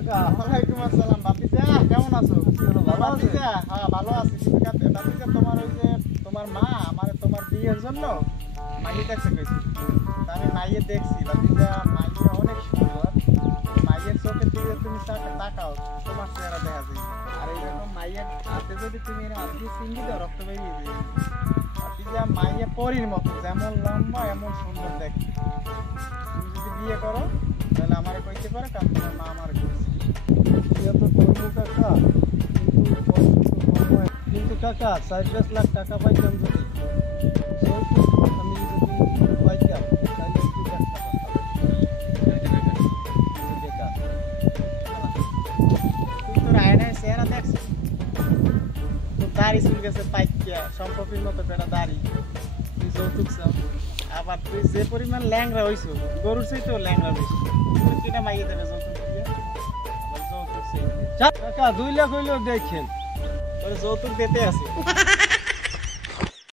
কাকা। ওয়ালাইকুম আসসালাম। বাপিজা কেমন আছো? ভালো আছি। বাপিজা হ্যাঁ ভালো আছি। বাপিজা তোমার ওই যে তোমার মা আমারে তোমার বিয়ের জন্য মাইয়ে দেখতে কইছিল। তা আমি মাইয়ে দেখছি। বাপিজা মাইয়ে অনেক সুন্দর। মাইয়ের চোখের দিকে তুমি তাকাও, তোমার চেহারা দেখা যায়। আর এইরকম মাইয়ের হাতে যদি তুমি হাত দিয়ে চিংড়ি দাও রক্ত বেরিয়ে যাবে। বাপিজা মাইয়ে পরীর মতো, যেমন লম্বা এমন সুন্দর দেখতে। তুমি যদি বিয়ে করো তাহলে আমারে কইতে পারো, কারণ তোমার মা আমার কইছে। বিয়ে তো করবো কাকা, কিন্তু কাকা 4-5 লাখ টাকা পাইতাম যদি, যৌতুক আমি যদি পাইতাম তাহলে একটু ব্যবসা করতাম। বেকার। তুই তোর আয়নায় চেহারা দেখছিস? তোর দাড়ি চুল গেছে পাইকিয়া, সম্পর্কের মতো পেটা দাড়ি। তুই যৌতুক চাও। আবার তুই যে পরিমাণ ল্যাংরা হইছো, গরুর চাইতেও ল্যাংরা বেশি। তুই কিনা মাইয়ে দেবে যৌতুক দিয়ে? আবার যৌতুক চাইতে। কাকা 2 লাখ হইলেও দেখছেন। তোর যৌতুক দিতে আছে।